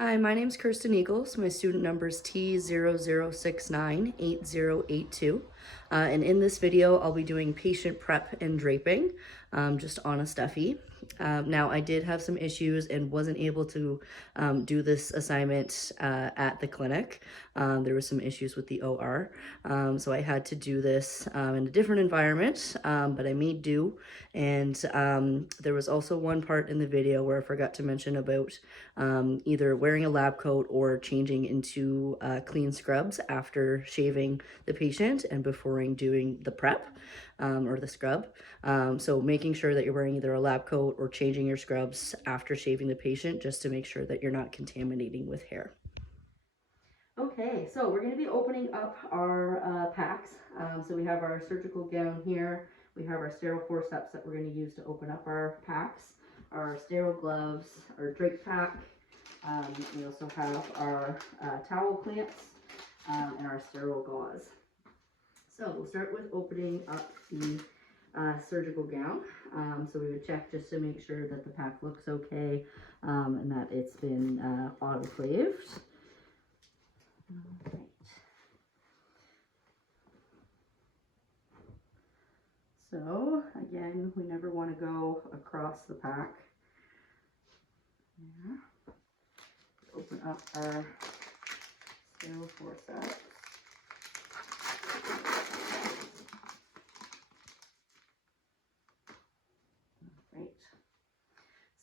Hi, my name's Kirsten Eagles. My student number is T00698082. And in this video, I'll be doing patient prep and draping, just on a stuffy. Now, I did have some issues and wasn't able to do this assignment at the clinic. There was some issues with the OR, so I had to do this in a different environment, but I made do. And there was also one part in the video where I forgot to mention about either wearing a lab coat or changing into clean scrubs after shaving the patient and before doing the prep or the scrub. So making sure that you're wearing either a lab coat or changing your scrubs after shaving the patient, just to make sure that you're not contaminating with hair. Okay, so we're going to be opening up our packs. So we have our surgical gown here. We have our sterile forceps that we're going to use to open up our packs, our sterile gloves, our drape pack. We also have our towel clamps and our sterile gauze. So we'll start with opening up the surgical gown. So we would check just to make sure that the pack looks okay and that it's been autoclaved. All right. So again, we never want to go across the pack. Yeah. Open up our sterile forceps. Right.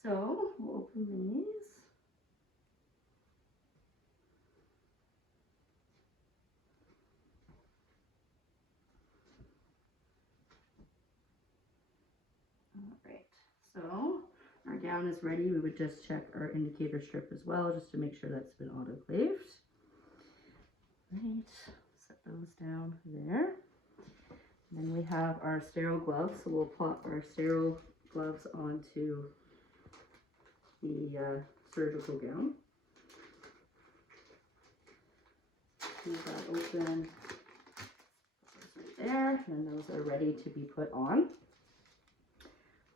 So we'll open these. All right. So our gown is ready. We would just check our indicator strip as well, just to make sure that's been autoclaved. Right. Set those down there. And then we have our sterile gloves. So we'll plop our sterile gloves onto the surgical gown. Leave that open right there, and those are ready to be put on.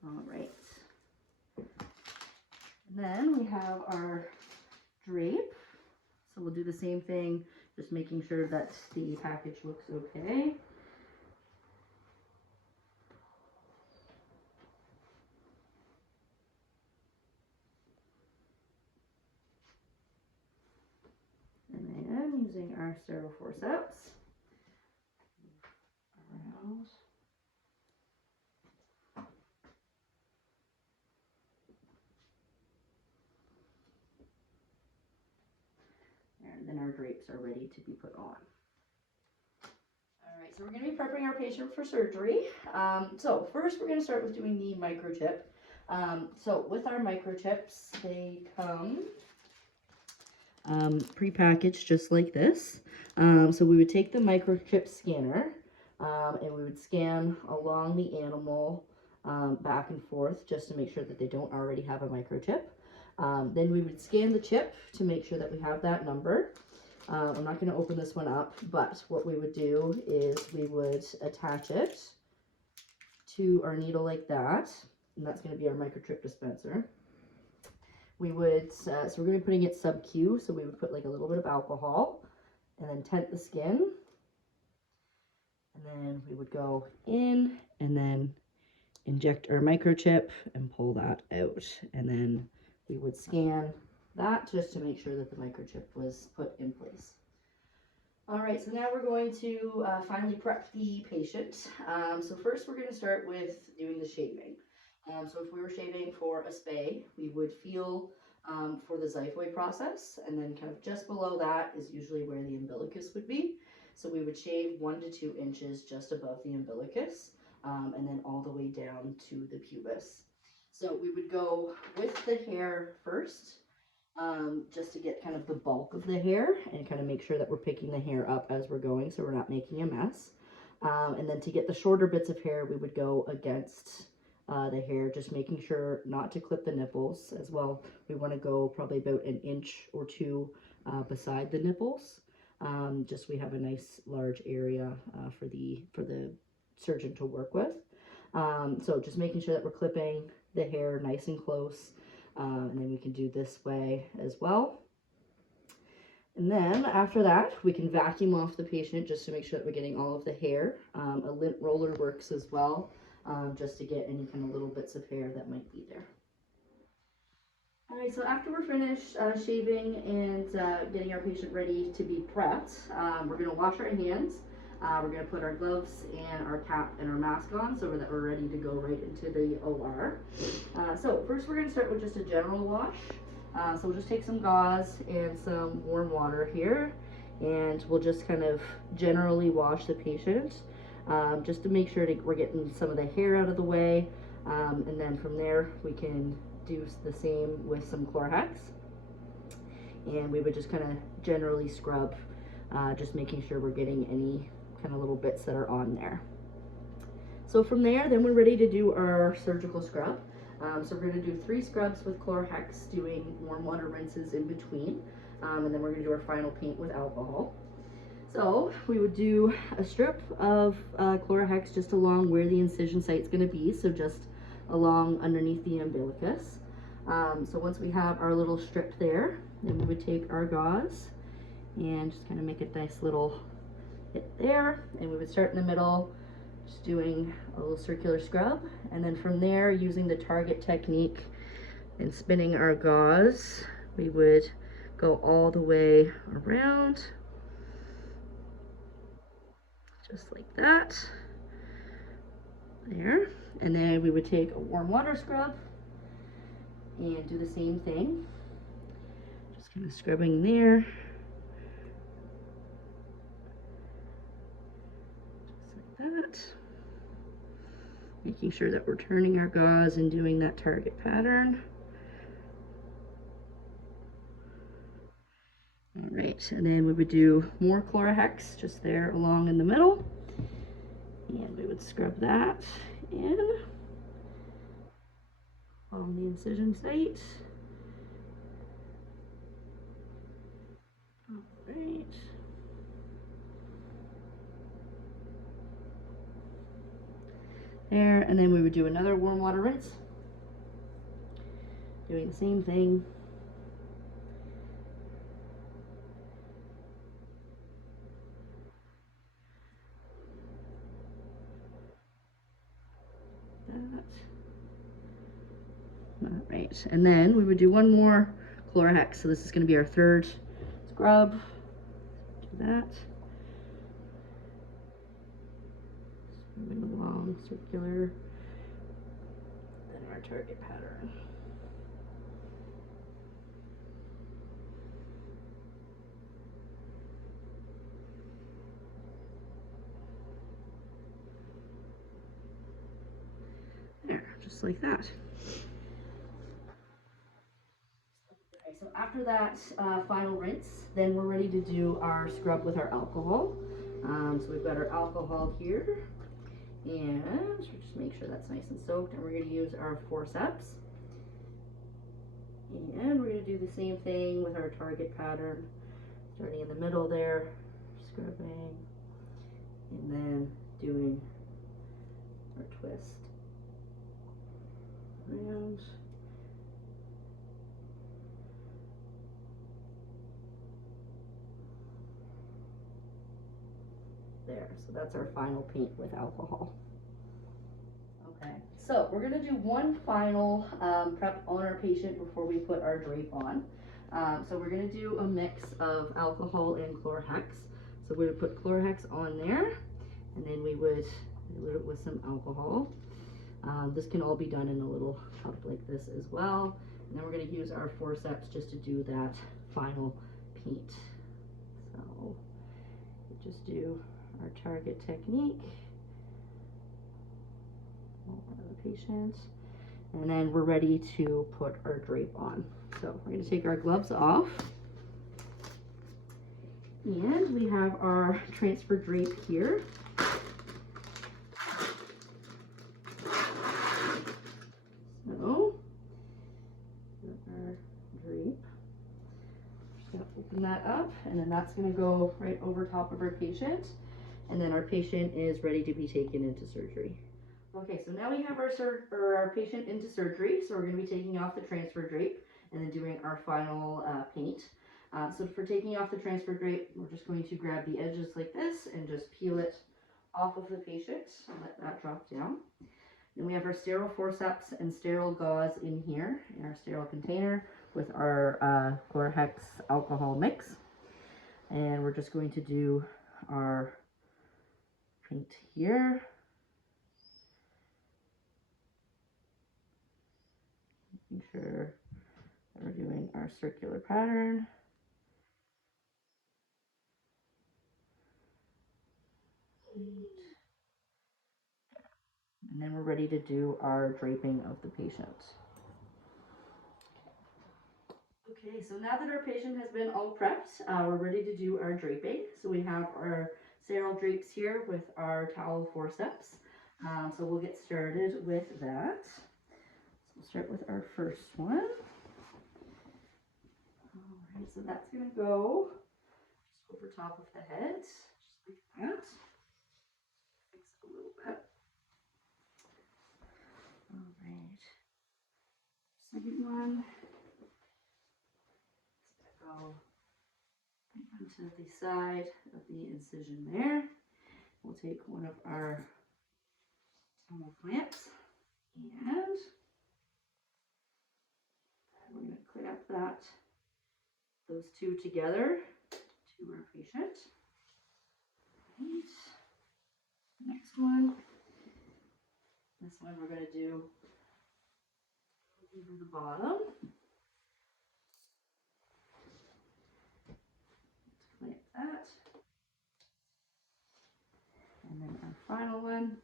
All right. And then we have our drape. So we'll do the same thing, just making sure that the package looks okay. And then using our sterile forceps around. And then our drapes are ready to be put on. All right, so we're going to be prepping our patient for surgery. So first we're going to start with doing the microchip. So with our microchips, they come pre-packaged just like this. So we would take the microchip scanner and we would scan along the animal back and forth just to make sure that they don't already have a microchip. Then we would scan the chip to make sure that we have that number. I'm not going to open this one up, but what we would do is we would attach it to our needle like that, and that's going to be our microchip dispenser. We would, so we're going to be putting it sub-Q, so we would put like a little bit of alcohol and then tent the skin. And then we would go in and then inject our microchip and pull that out. And then we would scan that just to make sure that the microchip was put in place. All right, so now we're going to finally prep the patient. So first we're going to start with doing the shaving. So if we were shaving for a spay, we would feel for the xiphoid process, and then kind of just below that is usually where the umbilicus would be. So we would shave 1 to 2 inches just above the umbilicus, and then all the way down to the pubis. So we would go with the hair first, just to get kind of the bulk of the hair and kind of make sure that we're picking the hair up as we're going so we're not making a mess. And then to get the shorter bits of hair, we would go against the hair, just making sure not to clip the nipples as well. We want to go probably about 1 inch or 2 beside the nipples. Just we have a nice large area for the surgeon to work with. So just making sure that we're clipping the hair nice and close. And then we can do this way as well. And then after that, we can vacuum off the patient just to make sure that we're getting all of the hair. A lint roller works as well, just to get any kind of little bits of hair that might be there. All right, so after we're finished shaving and getting our patient ready to be prepped, we're gonna wash our hands. We're gonna put our gloves and our cap and our mask on so that we're ready to go right into the OR. So first we're gonna start with just a general wash. So we'll just take some gauze and some warm water here, and we'll just kind of generally wash the patient, just to make sure we're getting some of the hair out of the way. And then from there we can do the same with some Chlorhex, and we would just kind of generally scrub, just making sure we're getting any kind of little bits that are on there. So from there, then we're ready to do our surgical scrub. So we're going to do 3 scrubs with Chlorhex, doing warm water rinses in between, and then we're going to do our final paint with alcohol. So we would do a strip of Chlorhex just along where the incision site's going to be, so just along underneath the umbilicus. So once we have our little strip there, then we would take our gauze and just kind of make a nice little hit there, and we would start in the middle, just doing a little circular scrub, and then from there, using the target technique and spinning our gauze, we would go all the way around, just like that, there. And then we would take a warm water scrub and do the same thing, just kind of scrubbing there, just like that, making sure that we're turning our gauze and doing that target pattern. All right, and then we would do more Chlorhex just there along in the middle, and we would scrub that in on the incision site. All right. There, and then we would do another warm water rinse, doing the same thing. All right, and then we would do one more Chlorhex. So this is going to be our 3rd scrub. Do that. Moving along, circular, then our target pattern. There, just like that. Okay, so after that final rinse, then we're ready to do our scrub with our alcohol. So we've got our alcohol here, and just make sure that's nice and soaked, and we're going to use our forceps. And we're going to do the same thing with our target pattern, starting in the middle there, scrubbing, and then doing our twist around. There, so that's our final paint with alcohol. Okay, so we're going to do one final prep on our patient before we put our drape on. So we're going to do a mix of alcohol and Chlorhex. So we would put Chlorhex on there, and then we would dilute it with some alcohol. This can all be done in a little cup like this as well. And then we're going to use our forceps just to do that final paint. So we just do our target technique on the patient, and then we're ready to put our drape on. So we're going to take our gloves off, and we have our transfer drape here. So our drape, just going to open that up, and then that's going to go right over top of our patient, and then our patient is ready to be taken into surgery. Okay, so now we have our patient into surgery, so we're going to be taking off the transfer drape and then doing our final paint. So for taking off the transfer drape, we're just going to grab the edges like this and just peel it off of the patient and let that drop down. Then we have our sterile forceps and sterile gauze in here in our sterile container with our Chlorhex alcohol mix. And we're just going to do our paint here. Making sure that we're doing our circular pattern. And then we're ready to do our draping of the patient. Okay, so now that our patient has been all prepped, we're ready to do our draping. So we have our sterile drapes here with our towel forceps. So we'll get started with that. So we'll start with our first one. All right, so that's going to go just over top of the head, just like that. Fix it a little bit. All right. Second one. It's going to go onto the side of the incision there. We'll take one of our thermal clamps and we're going to clamp those two together to our patient. Right. Next one. This one we're going to do over the bottom. Let's clamp that. And then our final one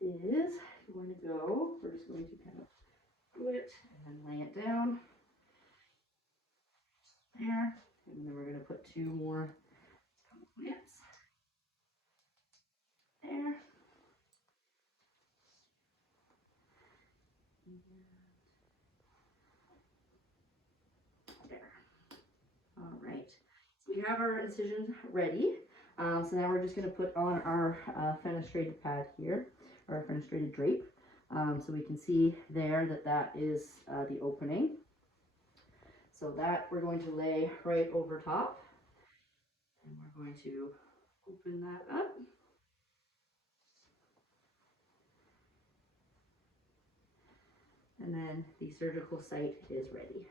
is going to go, we're just going to kind of do it and then lay it down there. And then we're going to put two more clamps there. There. All right. So we have our incision ready. So now we're just going to put on our fenestrated pad here, or fenestrated drape. So we can see there that is the opening. So that we're going to lay right over top. And we're going to open that up. And then the surgical site is ready.